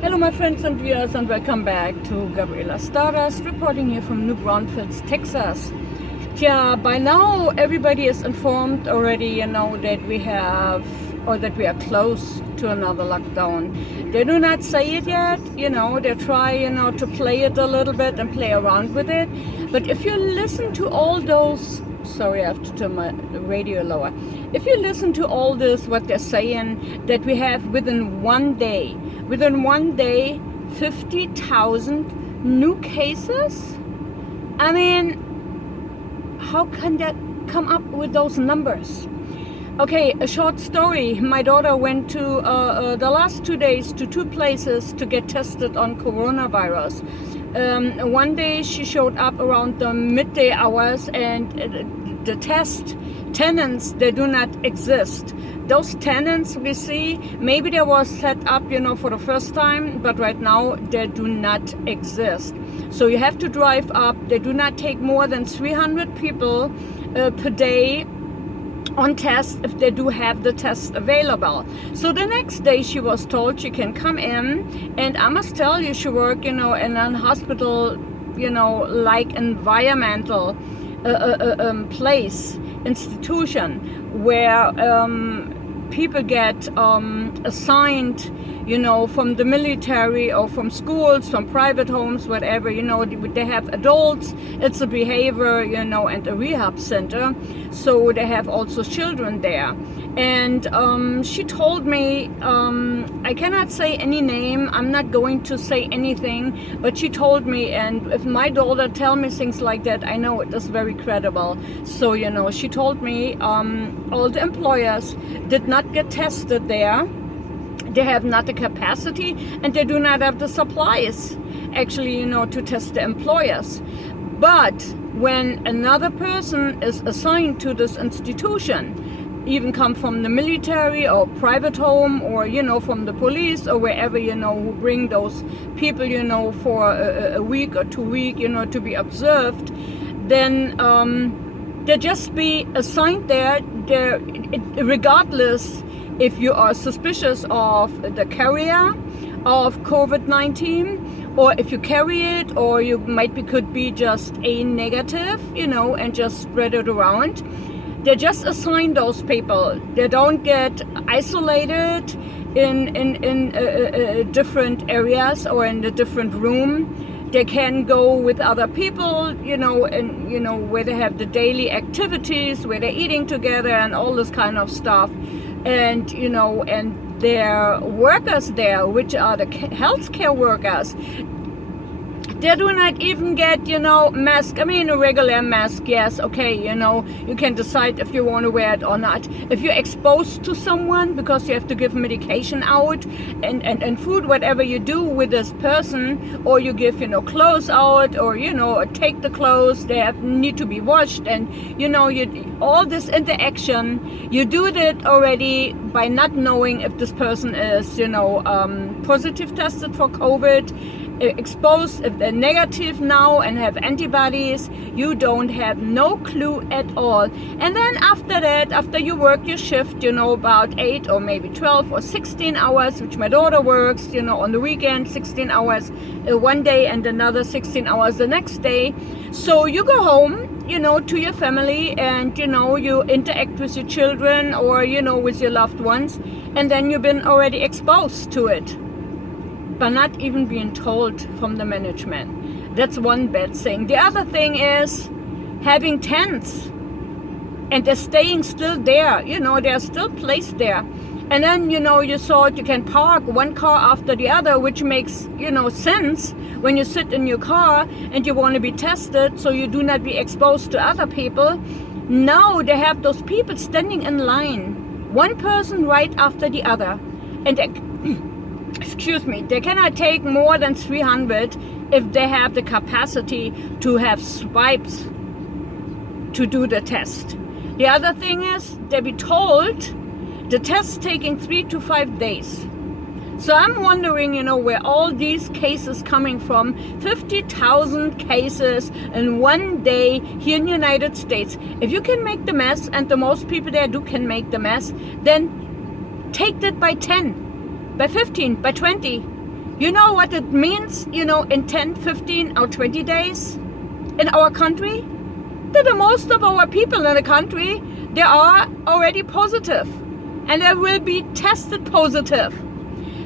Hello my friends and viewers, and welcome back to Gabriela Stardust, reporting here from New Braunfels, Texas. Yeah, by now everybody is informed already, that we have, or that we are close to another lockdown. They do not say it yet, they try, to play it a little bit and play around with it. But if you listen to all those, sorry, I have to turn my radio lower. If you listen to all this, what they're saying, that we have within one day, 50,000 new cases? I mean, how can that come up with those numbers? Okay, a short story. My daughter went to the last 2 days to 2 places to get tested on coronavirus. One day she showed up around the midday hours, and the test tenants, they do not exist. Those tenants we see, maybe they was set up, for the first time, but right now they do not exist. So you have to drive up. They do not take more than 300 people per day on test if they do have the test available. So the next day she was told she can come in, and I must tell you, she worked, in a hospital, like environmental place, institution, where people get assigned, from the military or from schools, from private homes, whatever, they have adults. It's a behavior, and a rehab center. So they have also children there. And she told me, I cannot say any name, I'm not going to say anything, but she told me, and if my daughter tell me things like that, I know it is very credible. So, she told me all the employers did not get tested there. They have not the capacity, and they do not have the supplies, actually, to test the employers. But when another person is assigned to this institution, even come from the military or private home, or, from the police or wherever, who bring those people, for a week or 2 weeks, to be observed, then they just be assigned there, regardless if you are suspicious of the carrier of COVID-19, or if you carry it, or you could be just a negative, and just spread it around. They just assign those people. They don't get isolated in different areas or in a different room. They can go with other people, and where they have the daily activities, where they're eating together and all this kind of stuff. And, and their workers there, which are the healthcare workers, they do not even get, mask. I mean, a regular mask, yes, okay, you can decide if you want to wear it or not. If you're exposed to someone, because you have to give medication out and food, whatever you do with this person, or you give, clothes out, or, take the clothes, they need to be washed, and, all this interaction, you do that already by not knowing if this person is, positive tested for COVID, exposed, if they're negative now and have antibodies. You don't have no clue at all. And then after that, after you work your shift, about 8 or maybe 12 or 16 hours, which my daughter works, on the weekend, 16 hours one day and another 16 hours the next day. So you go home, to your family, and, you interact with your children or, with your loved ones, and then you've been already exposed to it, but not even being told from the management. That's one bad thing. The other thing is having tents, and they're staying still there. They're still placed there. And then, you thought you can park one car after the other, which makes, sense when you sit in your car and you want to be tested so you do not be exposed to other people. Now they have those people standing in line, one person right after the other. And excuse me, they cannot take more than 300 if they have the capacity to have swipes to do the test. The other thing is, they be told the test taking 3 to 5 days. So I'm wondering, where all these cases coming from. 50,000 cases in one day here in the United States. If you can make the mess, and the most people there can make the mess, then take that by 10. by 15, by 20. You know what it means, in 10, 15 or 20 days in our country? That the most of our people in the country, they are already positive and they will be tested positive.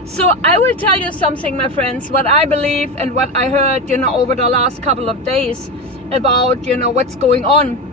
So I will tell you something, my friends, what I believe and what I heard, over the last couple of days about, what's going on.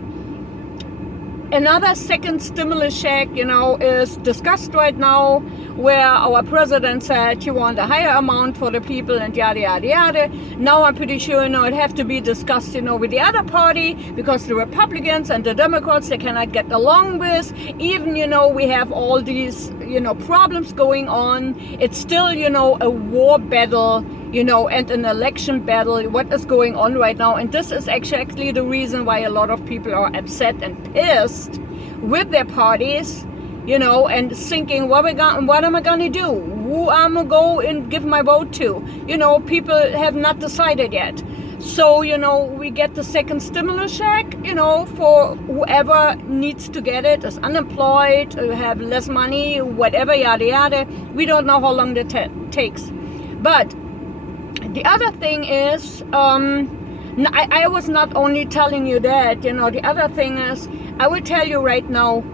Another second stimulus check, is discussed right now, where our president said he wants a higher amount for the people and yada, yada, yada. Now I'm pretty sure, it have to be discussed, with the other party, because the Republicans and the Democrats, they cannot get along with. Even, we have all these, problems going on. It's still, a war battle, and an election battle, what is going on right now. And this is actually the reason why a lot of people are upset and pissed with their parties, and thinking, what am I gonna do? Who am I go and give my vote to? People have not decided yet. So, we get the second stimulus check, for whoever needs to get it, is unemployed, have less money, whatever, yada, yada. We don't know how long that takes. But the other thing is, I was not only telling you that, the other thing is, I will tell you right now,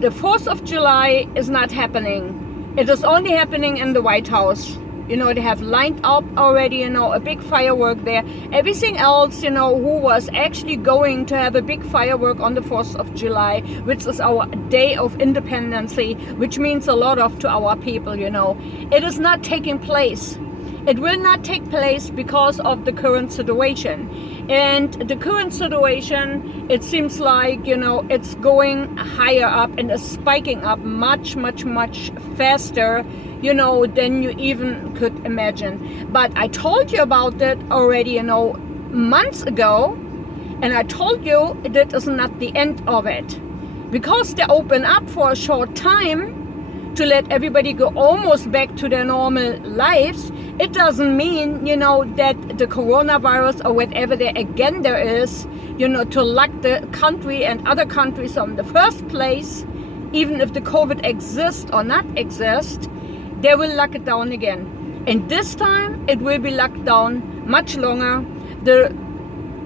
the 4th of July is not happening. It is only happening in the White House. They have lined up already, a big firework there. Everything else, who was actually going to have a big firework on the 4th of July, which is our day of independence, which means a lot to our people, It is not taking place. It will not take place because of the current situation. And the current situation, it seems like, it's going higher up and is spiking up much, much, much faster, than you even could imagine. But I told you about that already, months ago. And I told you that is not the end of it. Because they open up for a short time, to let everybody go almost back to their normal lives, it doesn't mean, that the coronavirus or whatever their agenda is, to lock the country and other countries in the first place, even if the COVID exists or not exist, they will lock it down again. And this time it will be locked down much longer. The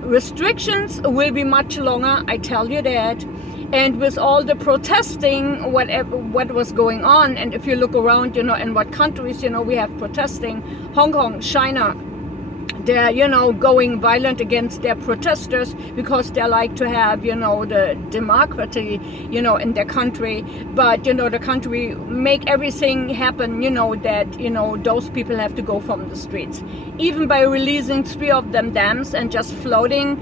restrictions will be much longer, I tell you that. And with all the protesting, what was going on, and if you look around, in what countries, we have protesting, Hong Kong, China, they're, going violent against their protesters because they like to have, the democracy, in their country. But, the country make everything happen, that, those people have to go from the streets. Even by releasing 3 of them dams and just flooding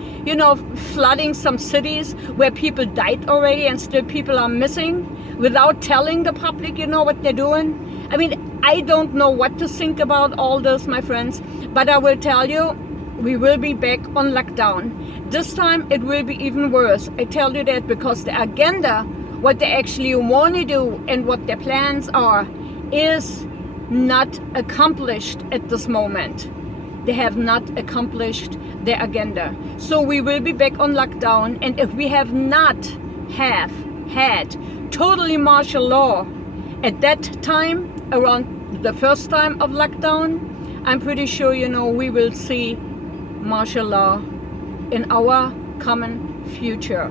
some cities where people died already and still people are missing without telling the public, what they're doing. I mean, I don't know what to think about all this, my friends, but I will tell you, we will be back on lockdown. This time it will be even worse. I tell you that because the agenda, what they actually want to do and what their plans are, is not accomplished at this moment. They have not accomplished their agenda. So we will be back on lockdown, and if we have not had totally martial law at that time, around the first time of lockdown, I'm pretty sure, we will see martial law in our common future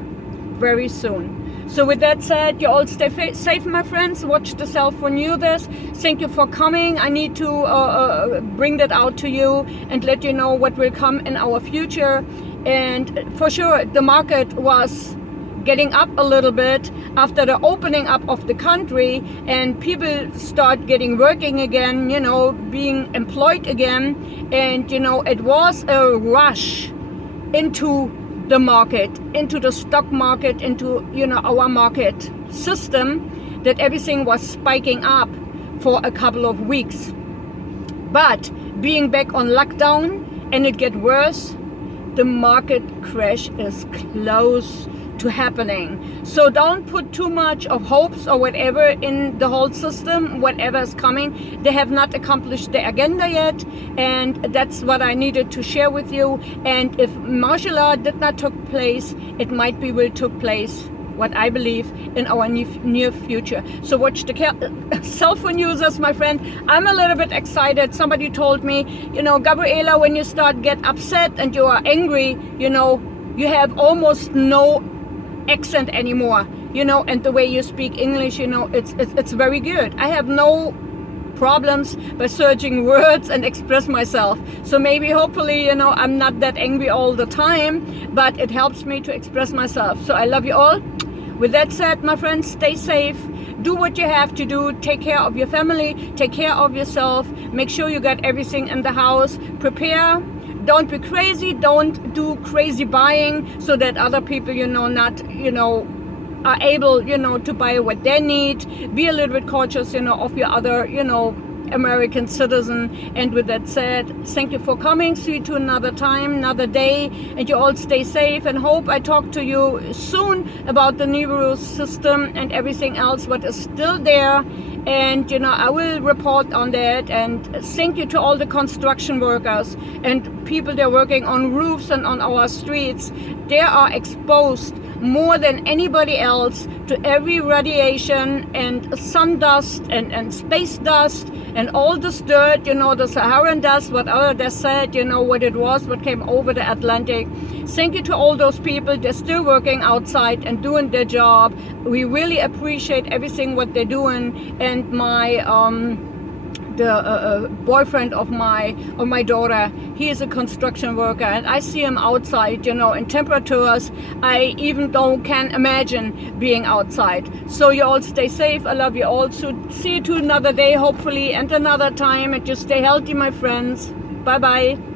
very soon. So with that said, you all stay safe, my friends. Watch the cell phone news. Thank you for coming. I need to bring that out to you and let you know what will come in our future. And for sure, the market was getting up a little bit after the opening up of the country, and people start getting working again, being employed again. And, it was a rush into the market, into the stock market, into, our market system, that everything was spiking up for a couple of weeks. But being back on lockdown and it get worse, the market crash is close to happening. So don't put too much of hopes or whatever in the whole system, whatever is coming. They have not accomplished the agenda yet, and that's what I needed to share with you. And if martial law did not take place, it might be will take place what I believe in our near future. So watch the cell phone users, my friend. I'm a little bit excited. Somebody told me, you know, Gabriela, when you start get upset and you are angry, you know, you have almost no accent anymore, you know, and the way you speak English, you know, it's very good. I have no problems by searching words and express myself. So maybe, hopefully, you know, I'm not that angry all the time, but it helps me to express myself. So I love you all. With that said, my friends, stay safe. Do what you have to do. Take care of your family. Take care of yourself. Make sure you got everything in the house. Prepare. Don't be crazy. Don't do crazy buying so that other people, you know, not, you know, are able, you know, to buy what they need. Be a little bit cautious, you know, of your other, you know, American citizen. And with that said, thank you for coming. See you to another time, another day, and you all stay safe, and hope I talk to you soon about the Nibiru system and everything else what is still there. And you know, I will report on that. And thank you to all the construction workers and people that are working on roofs and on our streets. They are exposed more than anybody else to every radiation and sun dust and space dust and all this dirt, you know, the Saharan dust, whatever they said, you know, what it was, what came over the Atlantic. Thank you to all those people. They're still working outside and doing their job. We really appreciate everything what they're doing. And my the boyfriend of my daughter, he is a construction worker, and I see him outside, you know, in temperatures I even can't imagine being outside. So you all stay safe. I love you all. So see you to another day, hopefully, and another time, and just stay healthy, my friends. Bye bye.